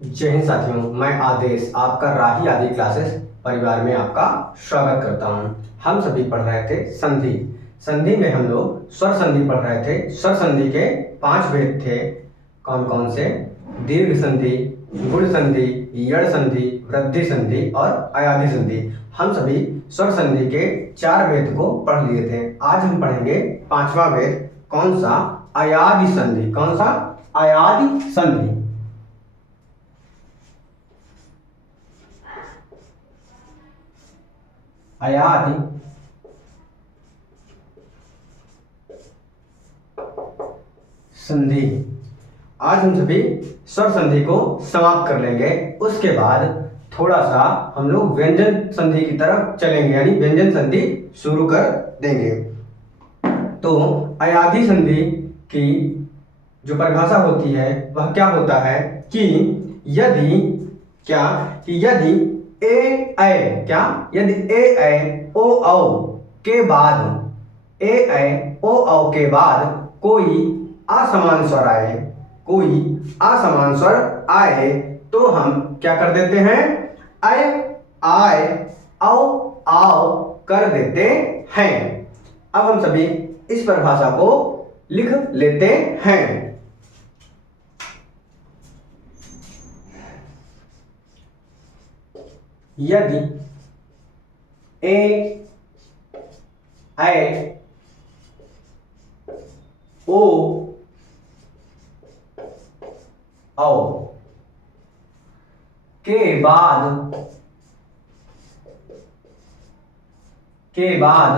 जय हिंद साथियों, मैं आदेश आपका राही आदि क्लासेस परिवार में आपका स्वागत करता हूं। हम सभी पढ़ रहे थे संधि। संधि में हम लोग स्वर संधि पढ़ रहे थे। स्वर संधि के 5 भेद थे। कौन कौन से? दीर्घ संधि, गुण संधि, यड़ संधि, वृद्धि संधि और अयाधि संधि। हम सभी स्वर संधि के 4 भेद को पढ़ लिए थे। आज हम पढ़ेंगे 5वां भेद। कौन सा? अयाधि संधि। कौन सा? अयाधि संधि। अयाधि संधि। आज हम सभी स्वर संधि को समाप्त कर लेंगे। उसके बाद थोड़ा सा हम लोग व्यंजन संधि की तरफ चलेंगे, यानी व्यंजन संधि शुरू कर देंगे। तो अयाधि संधि की जो परिभाषा होती है वह क्या होता है कि यदि यदि ए ऐ ओ औ के बाद कोई असमान स्वर आए तो हम क्या कर देते हैं? ऐ, आय, औ, आओ कर देते हैं। अब हम सभी इस परिभाषा को लिख लेते हैं। यदि ए ऐ ओ औ के बाद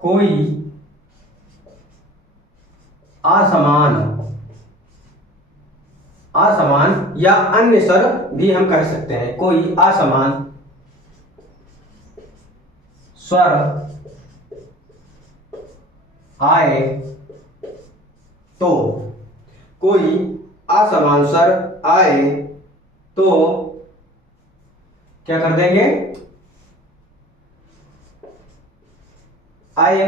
कोई असमान या अन्य स्वर भी हम कह सकते हैं। कोई असमान स्वर आए तो क्या कर देंगे? आय,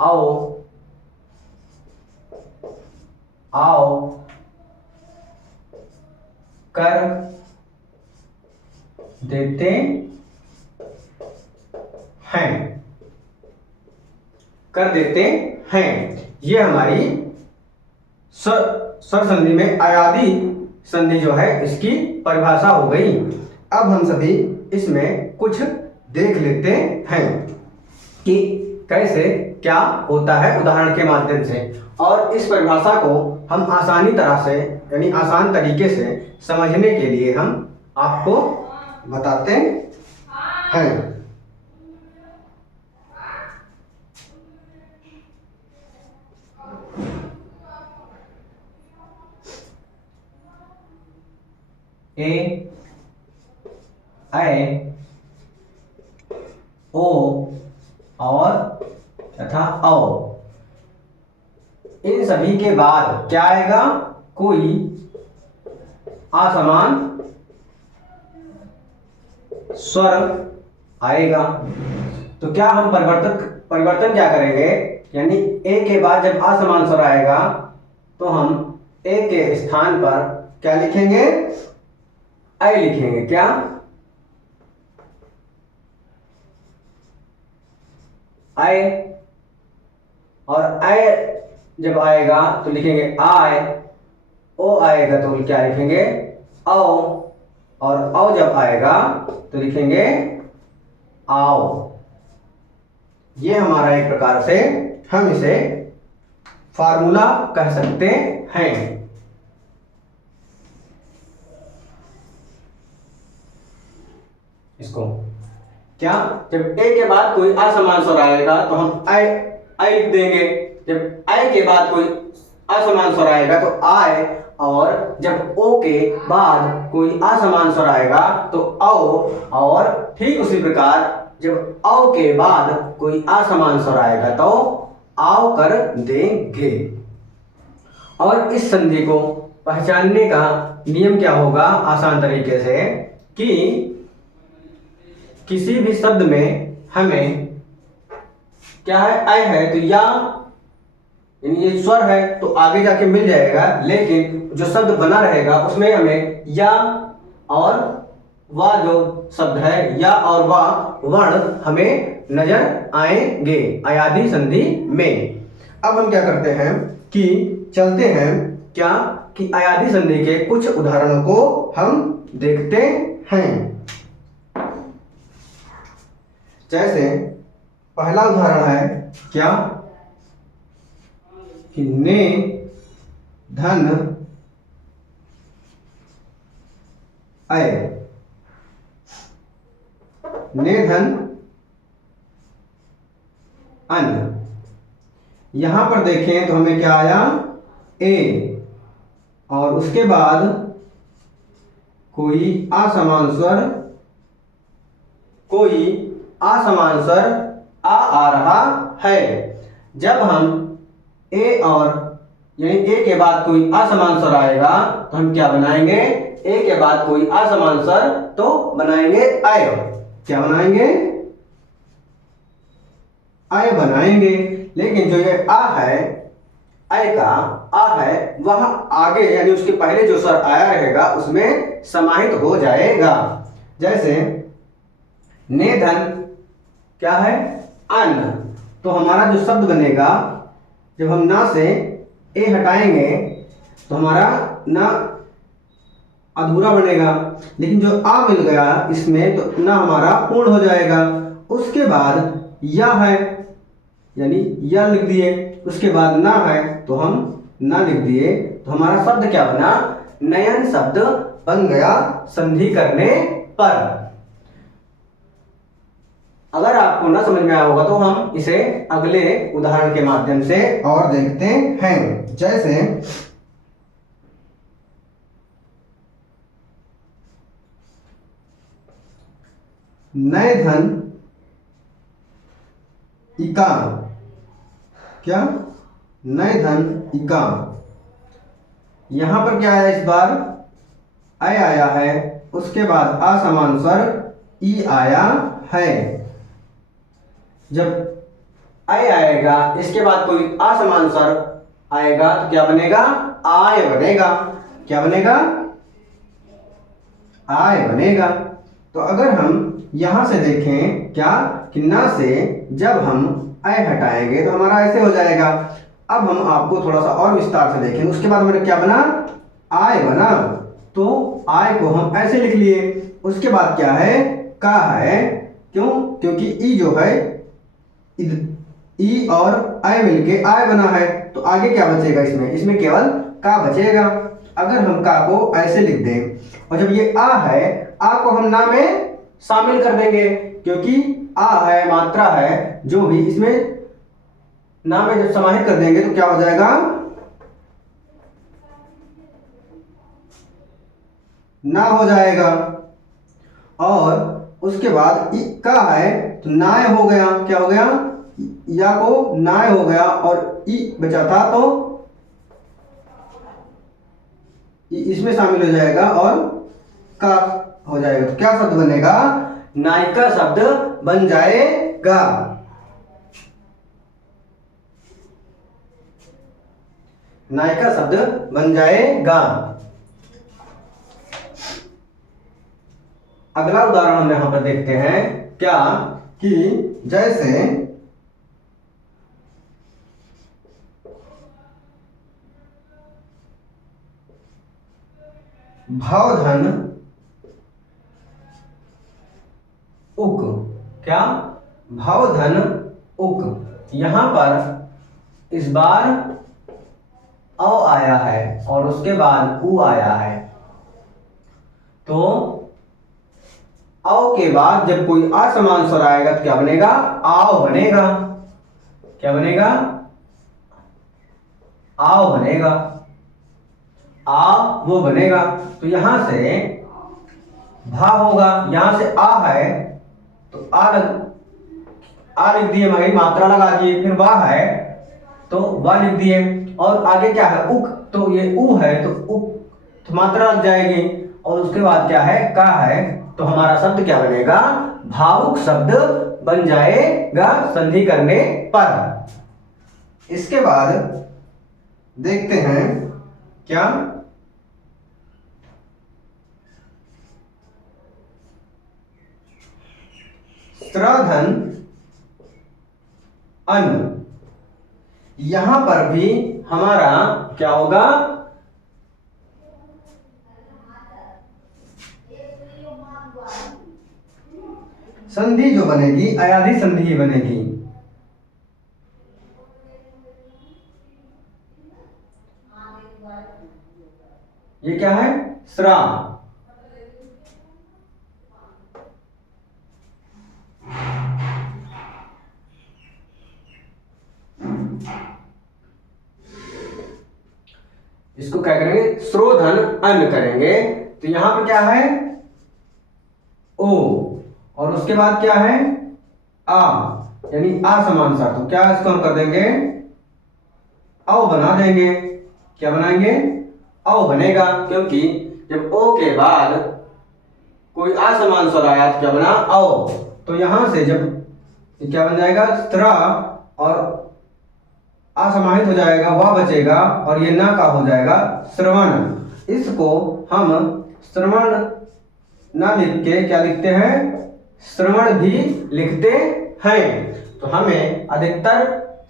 औ, आओ कर देते हैं। ये हमारी स्वर संधि में अयाधि संधि जो है इसकी परिभाषा हो गई। अब हम सभी इसमें कुछ देख लेते हैं कि कैसे क्या होता है उदाहरण के माध्यम से, और इस परिभाषा को हम आसानी तरह से यानी आसान तरीके से समझने के लिए हम आपको बताते हैं। ए ऐ ओ और तथा औ, इन सभी के बाद क्या आएगा? कोई असमान स्वर आएगा। तो क्या हम परिवर्तन क्या करेंगे? यानी ए के बाद जब असमान स्वर आएगा तो हम ए के स्थान पर क्या लिखेंगे? ऐ लिखेंगे। क्या? ऐ। और ऐ जब आएगा तो लिखेंगे आय, ओ आएगा तो क्या लिखेंगे? औ, और औ जब आएगा तो लिखेंगे आओ। ये हमारा एक प्रकार से हम इसे फार्मूला कह सकते हैं। इसको क्या, जब ए के बाद कोई असमान स्वर आएगा तो हम ऐ लिख देंगे। जब ऐ के बाद कोई असमान स्वर आएगा तो आय, और जब ओ के बाद कोई असमान स्वर आएगा तो औ, और ठीक उसी प्रकार जब औ के बाद कोई असमान स्वर आएगा तो आओ कर देंगे। और इस संधि को पहचानने का नियम क्या होगा? आसान तरीके से कि किसी भी शब्द में हमें क्या है, अय है, तो या यानी ये स्वर है तो आगे जाके मिल जाएगा, लेकिन जो शब्द बना रहेगा उसमें हमें या और वा जो शब्द है, या और वा वर्ण हमें नजर आएंगे अयादी संधि में। अब हम क्या करते हैं कि चलते हैं क्या कि अयादी संधि के कुछ उदाहरणों को हम देखते हैं। जैसे पहला उदाहरण है क्या कि ने धन अय, ने धन अन्न। यहां पर देखें तो हमें क्या आया, ए, और उसके बाद कोई असमान स्वर, कोई असमान स्वर आ रहा है। जब हम ए और यानी ए के बाद कोई असमान स्वर आएगा तो हम क्या बनाएंगे, ए के बाद कोई असमान स्वर तो बनाएंगे अय। क्या बनाएंगे, अय बनाएंगे। लेकिन जो ये आ है, अय का आ है, वह आगे यानी उसके पहले जो स्वर आया रहेगा उसमें समाहित हो जाएगा। जैसे ने धन क्या है, अन्न, तो हमारा जो शब्द बनेगा, जब हम ना से ए हटाएंगे तो हमारा ना अधूरा बनेगा, लेकिन जो आ मिल गया इसमें तो ना हमारा पूर्ण हो जाएगा। उसके बाद या है यानी या लिख दिए, उसके बाद ना है तो हम ना लिख दिए, तो हमारा शब्द क्या बना, नयन शब्द बन गया संधि करने पर। अगर आपको ना समझ में आया होगा तो हम इसे अगले उदाहरण के माध्यम से और देखते हैं। जैसे नए धन इकाम, क्या, नए धन इकाम। यहां पर क्या आया, इस बार अय आया है, उसके बाद असमान स्वर ई आया है। जब अय आएगा इसके बाद कोई असमान स्वर आएगा तो क्या बनेगा, आय बनेगा। क्या बनेगा, आय बनेगा। तो अगर हम यहां से देखें क्या कि ना से जब हम अय हटाएंगे तो हमारा ऐसे हो जाएगा। अब हम आपको थोड़ा सा और विस्तार से देखें, उसके बाद हमारे क्या बना, आय बना। तो आय को हम ऐसे लिख लिए। उसके बाद क्या है, का है, क्यों, क्योंकि ई जो है, ई और अय मिलके आय बना है, तो आगे क्या बचेगा, इसमें केवल का बचेगा। अगर हम का को ऐसे लिख दें और जब ये आ है, आ को हम ना में शामिल कर देंगे, क्योंकि आ है, मात्रा है, जो भी इसमें ना में जब समाहित कर देंगे तो क्या हो जाएगा, ना हो जाएगा। और उसके बाद ई का है तो नाय हो गया। क्या हो गया, या को नाय हो गया और ई बचा था तो इसमें शामिल हो जाएगा और का हो जाएगा। तो क्या शब्द बनेगा, नायिका शब्द बन जाएगा। नायिका शब्द बन जाएगा। अगला उदाहरण हम यहां पर देखते हैं क्या कि जैसे भावधन उक, क्या, भावधन उक। यहां पर इस बार अ आया है और उसके बाद उ आया है, तो अ के बाद जब कोई असमान स्वर आएगा तो क्या बनेगा, आओ बनेगा। क्या बनेगा, आओ बनेगा, आ वो बनेगा। तो यहां से भा होगा, यहां से आ है तो आ लिख दिए, मगर मात्रा लगा दिए, फिर वाह है तो वाह लिख दिए, और आगे क्या है, उक, तो ये उ है तो उक तो मात्रा लग जाएगी, और उसके बाद क्या है का है, तो हमारा शब्द क्या बनेगा, भावुक शब्द बन जाएगा संधि करने पर। इसके बाद देखते हैं क्या, स्त्रधन अन, यहां पर भी हमारा क्या होगा, संधि जो बनेगी अयाधि संधि ही बनेगी। ये क्या है, स्रा। इसको क्या करेंगे, स्रोधन अन करेंगे। तो यहां पर क्या है, ओ, और उसके बाद क्या है, आ, यानी आ समान सा। तो क्या इसको हम कर देंगे, औ बना देंगे। क्या बनाएंगे, औ बनेगा, क्योंकि जब ओ के बाद कोई असमान स्वर आया तो क्या बना, औ। तो यहां से जब क्या बन जाएगा, स्त्रा, और असमाहित हो जाएगा, वह बचेगा, और ये ना का हो जाएगा श्रवण। इसको हम श्रवण ना लिख के क्या लिखते हैं, श्रवण भी लिखते हैं। तो हमें अधिकतर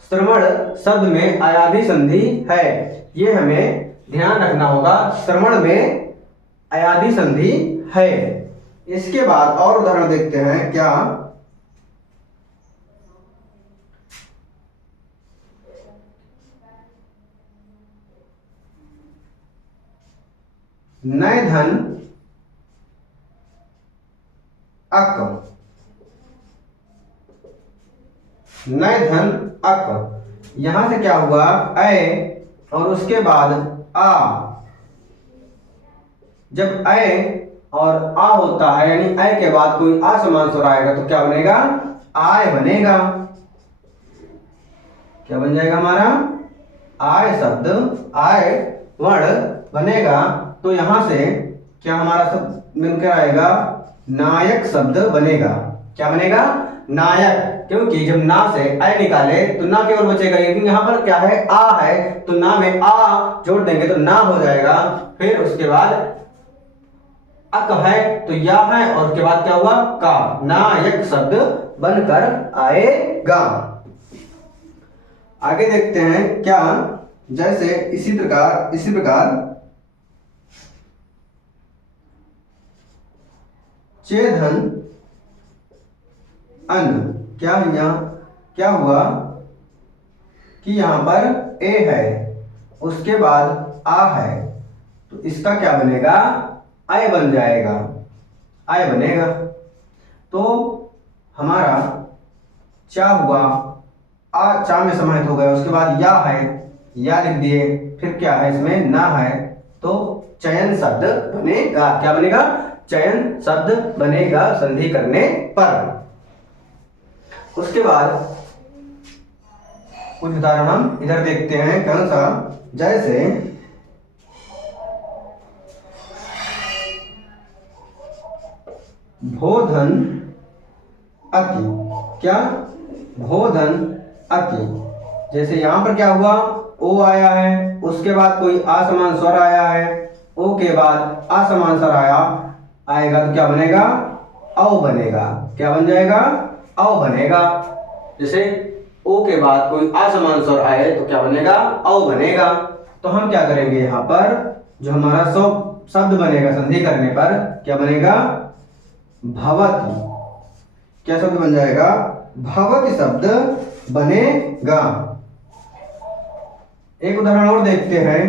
श्रवण शब्द में अयाधि संधि है, ये हमें ध्यान रखना होगा, श्रवण में अयाधि संधि है। इसके बाद और उदाहरण देखते हैं क्या, नय धन अक, नय धन अक, यहां से क्या हुआ, ए और उसके बाद आ। जब ए और आ होता है, यानी ए के बाद कोई असमान स्वर आएगा तो क्या बनेगा, आय बनेगा। क्या बन जाएगा हमारा, आय शब्द, आय वर्ण बनेगा। तो यहां से क्या हमारा शब्द मिलकर आएगा, नायक शब्द बनेगा। क्या बनेगा, नायक, क्योंकि जब ना से अ निकाले तो ना केवल बचेगा, लेकिन यहाँ पर क्या है, आ है, तो ना में आ जोड़ देंगे तो ना हो जाएगा। फिर उसके बाद अक है तो या है, और उसके बाद क्या हुआ, का, नायक शब्द बनकर आएगा। आगे देखते हैं क्या, जैसे इसी प्रकार चेधन अन, क्या यहाँ क्या हुआ कि यहां पर ए है, उसके बाद आ है, तो इसका क्या बनेगा, आय बन जाएगा, आय बनेगा। तो हमारा चा हुआ, आ चा में समाहित हो गया, उसके बाद या है, या लिख दिए, फिर क्या है इसमें ना है, तो चयन शब्द बनेगा। क्या बनेगा, चयन शब्द बनेगा संधि करने पर। उसके बाद कुछ उदाहरण हम इधर देखते हैं, कौन सा, जैसे भोधन अति, क्या, भोधन अति, जैसे यहां पर क्या हुआ, ओ आया है, उसके बाद कोई असमान स्वर आया है, ओ के बाद असमान स्वर आएगा तो क्या बनेगा, औ बनेगा। क्या बन जाएगा, औ बनेगा। जैसे ओ के बाद कोई असमान स्वर आए तो क्या बनेगा, औ बनेगा। तो हम क्या करेंगे, यहाँ पर जो हमारा शब्द बनेगा संधि करने पर क्या बनेगा, भवति। क्या शब्द बन जाएगा, भवति शब्द बनेगा। एक उदाहरण और देखते हैं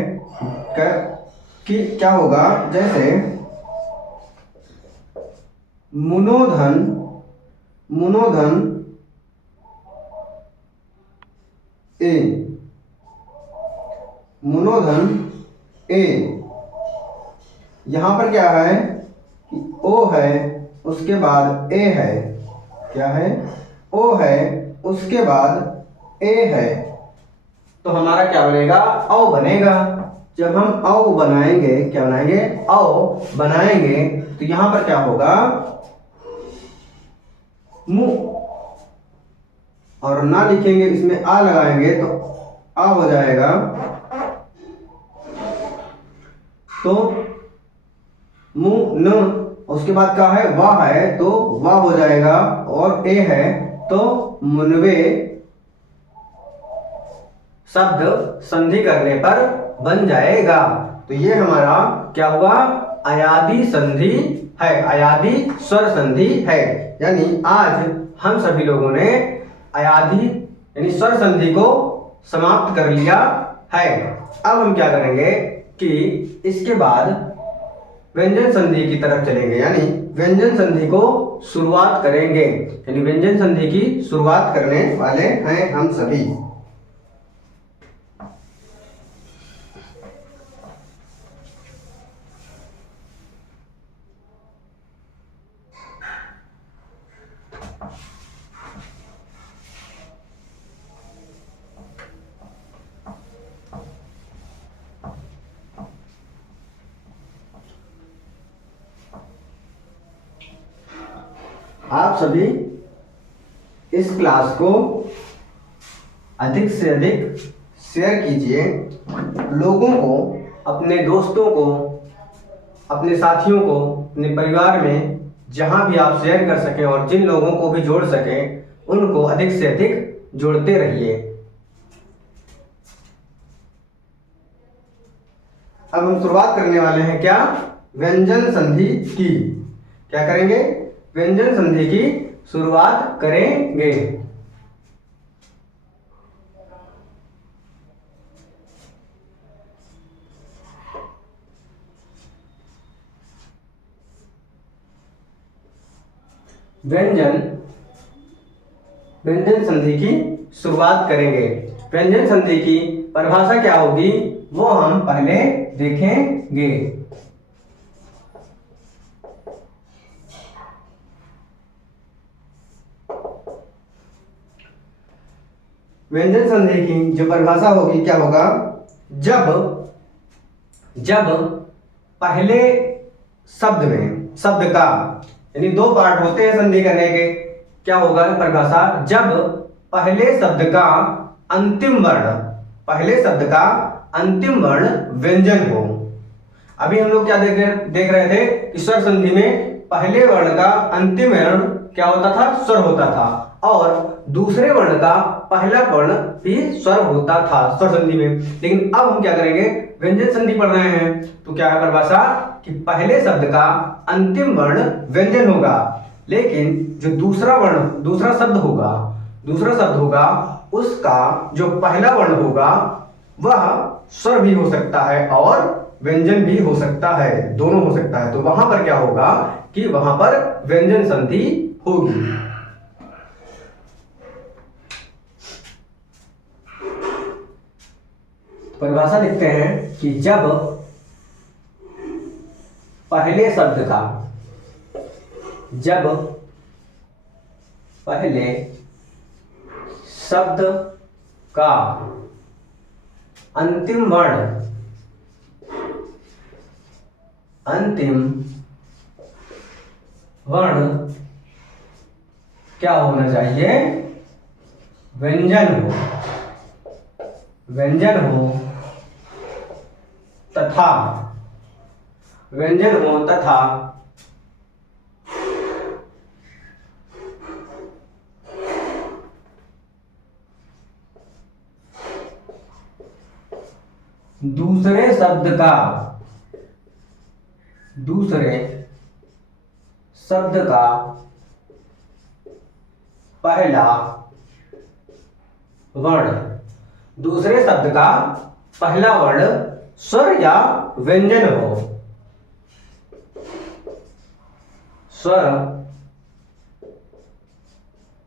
कि क्या होगा, जैसे मुनोधन, मुनोधन ए, मुनोधन ए, यहां पर क्या है कि ओ है, उसके बाद ए है, क्या है, ओ है, उसके बाद ए है, तो हमारा क्या बनेगा, औ बनेगा। जब हम औ बनाएंगे, क्या बनाएंगे, औ बनाएंगे, तो यहां पर क्या होगा, मुंह, और ना लिखेंगे, इसमें आ लगाएंगे तो आ हो जाएगा। तो मुंह न, उसके बाद का है वाह है तो वाह हो जाएगा, और ए है तो मुनवे शब्द संधि करने पर बन जाएगा। तो ये हमारा क्या हुआ, अयादी संधि है, अयादी स्वर संधि है। यानी आज हम सभी लोगों ने अयादी यानी स्वर संधि को समाप्त कर लिया है। अब हम क्या करेंगे कि इसके बाद व्यंजन संधि की तरफ चलेंगे, यानी व्यंजन संधि को शुरुआत करेंगे। यानी व्यंजन संधि की शुरुआत करने वाले हैं हम सभी। आप सभी इस क्लास को अधिक से अधिक शेयर कीजिए, लोगों को, अपने दोस्तों को, अपने साथियों को, अपने परिवार में जहां भी आप शेयर कर सकें और जिन लोगों को भी जोड़ सकें उनको अधिक से अधिक जोड़ते रहिए। अब हम शुरुआत करने वाले हैं क्या, व्यंजन संधि की। क्या करेंगे, व्यंजन संधि की शुरुआत करेंगे। व्यंजन संधि की शुरुआत करेंगे। व्यंजन संधि की परिभाषा क्या होगी वो हम पहले देखेंगे। व्यंजन संधि की जो परिभाषा होगी क्या होगा, जब पहले शब्द में, शब्द का, यानी दो पार्ट होते हैं संधि करने के, क्या होगा परिभाषा, जब पहले शब्द का अंतिम वर्ण, पहले शब्द का अंतिम वर्ण व्यंजन हो। अभी हम लोग क्या देख रहे थे कि स्वर संधि में पहले वर्ण का अंतिम वर्ण क्या होता था, स्वर होता था, और दूसरे वर्ण का पहला वर्ण भी स्वर होता था स्वर संधि में। लेकिन अब हम क्या करेंगे, व्यंजन संधि पढ़ रहे हैं, तो क्या है परिभाषा कि पहले शब्द का अंतिम वर्ण व्यंजन होगा, लेकिन जो दूसरा शब्द होगा उसका जो पहला वर्ण होगा वह स्वर भी हो सकता है और व्यंजन भी हो सकता है, दोनों हो सकता है। तो वहां पर क्या होगा कि वहां पर व्यंजन संधि होगी। परिभाषा लिखते हैं कि जब पहले शब्द का अंतिम वर्ण क्या होना चाहिए, व्यंजन हो तथा दूसरे शब्द का पहला वर्ण स्वर या व्यंजन हो, स्वर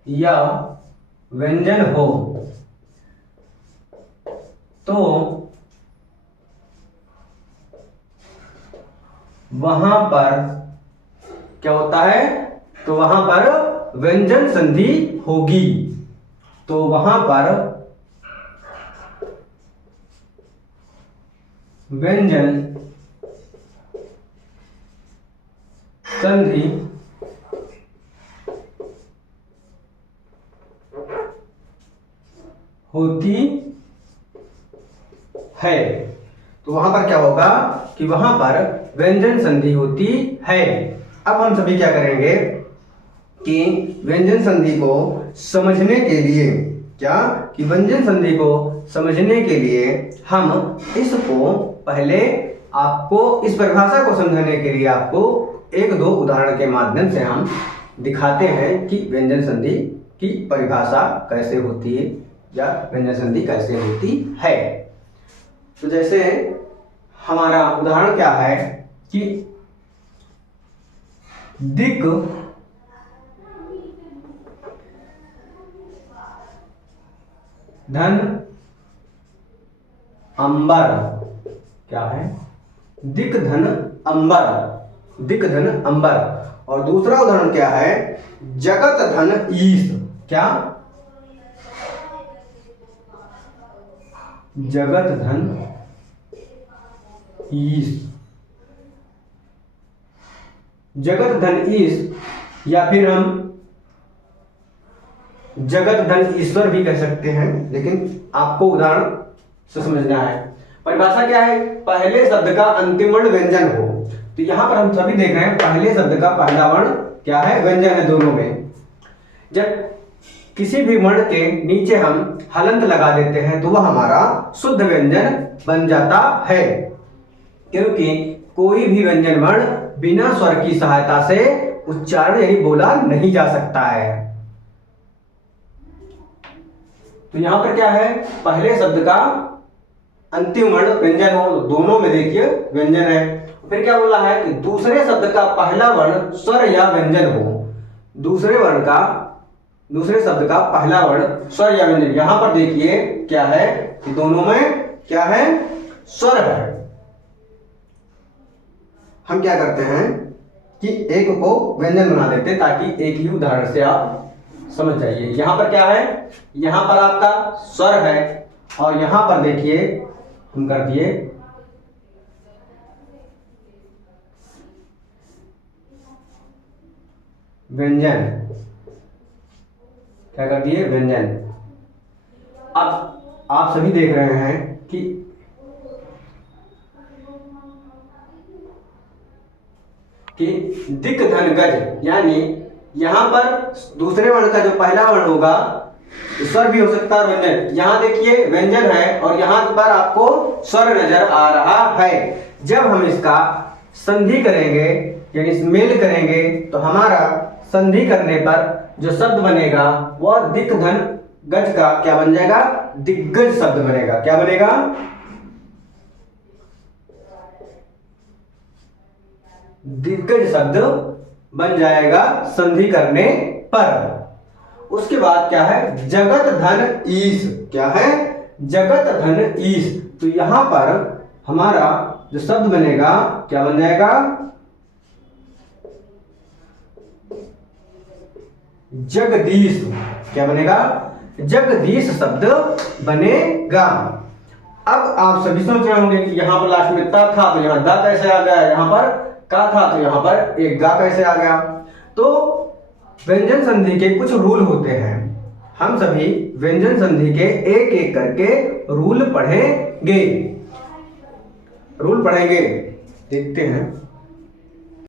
या व्यंजन हो, तो वहां पर क्या होता है, तो वहां पर व्यंजन संधि होगी। तो वहां पर व्यंजन संधि होती है। तो वहां पर क्या होगा कि वहां पर व्यंजन संधि होती है। अब हम सभी क्या करेंगे कि व्यंजन संधि को समझने के लिए क्या कि व्यंजन संधि को समझने के लिए हम इसको पहले आपको इस परिभाषा को समझने के लिए आपको एक दो उदाहरण के माध्यम से हम दिखाते हैं कि व्यंजन संधि की परिभाषा कैसे होती है या व्यंजन संधि कैसे होती है। तो जैसे हमारा उदाहरण क्या है कि दिक धन अंबर, क्या है दिक धन अंबर, दिक धन अंबर। और दूसरा उदाहरण क्या है जगत धन ईश, क्या जगत धन ईश, जगत धन ईश या फिर हम जगत धन ईश्वर भी कह सकते हैं, लेकिन आपको उदाहरण से समझना है। परिभाषा क्या है, पहले शब्द का अंतिम वर्ण व्यंजन हो। तो यहां पर हम सभी देख रहे हैं पहले शब्द का पहला वर्ण क्या है, व्यंजन है दोनों में। जब किसी भी वर्ण के नीचे हम हलंत लगा देते हैं तो वह हमारा शुद्ध व्यंजन बन जाता है, क्योंकि कोई भी व्यंजन वर्ण बिना स्वर की सहायता से उच्चारण यानी बोला नहीं जा सकता है। तो यहां पर क्या है, पहले शब्द का अंतिम वर्ण व्यंजन हो, दोनों में देखिए व्यंजन है। फिर क्या बोला है कि दूसरे शब्द का पहला वर्ण स्वर या व्यंजन हो, दूसरे शब्द का पहला वर्ण स्वर या व्यंजन। यहां पर देखिए क्या है कि दोनों में क्या है, स्वर है। हम क्या करते हैं कि एक को व्यंजन बना देते ताकि एक ही उदाहरण से आप समझ जाइए। यहां पर क्या है, यहां पर आपका स्वर है और यहां पर देखिए हम कर दिए व्यंजन, क्या कर दिए व्यंजन। अब आप सभी देख रहे हैं कि दिक धन गज, यानी यहां पर दूसरे वर्ण का जो पहला वर्ण होगा स्वर भी हो सकता है व्यंजन। यहां देखिए व्यंजन है और यहां पर आपको स्वर नजर आ रहा है। जब हम इसका संधि करेंगे यानी मेल करेंगे तो हमारा संधि करने पर जो शब्द बनेगा वह दिक धन गज का क्या बन जाएगा, दिग्गज शब्द बनेगा। क्या बनेगा, दिग्गज शब्द बन जाएगा संधि करने पर। उसके बाद क्या है, जगत धन ईश, क्या है जगत धन ईश। तो यहां पर हमारा जो शब्द बनेगा क्या बन जाएगा, जगदीश। क्या बनेगा, जगदीश शब्द बनेगा। अब आप सभी सोच रहे होंगे कि यहां पर लास्ट में ता था तो यहां दा कैसे आ गया, यहां पर का था तो यहां पर एक गा कैसे आ गया। तो व्यंजन संधि के कुछ रूल होते हैं, हम सभी व्यंजन संधि के एक एक करके रूल पढ़ेंगे। देखते हैं।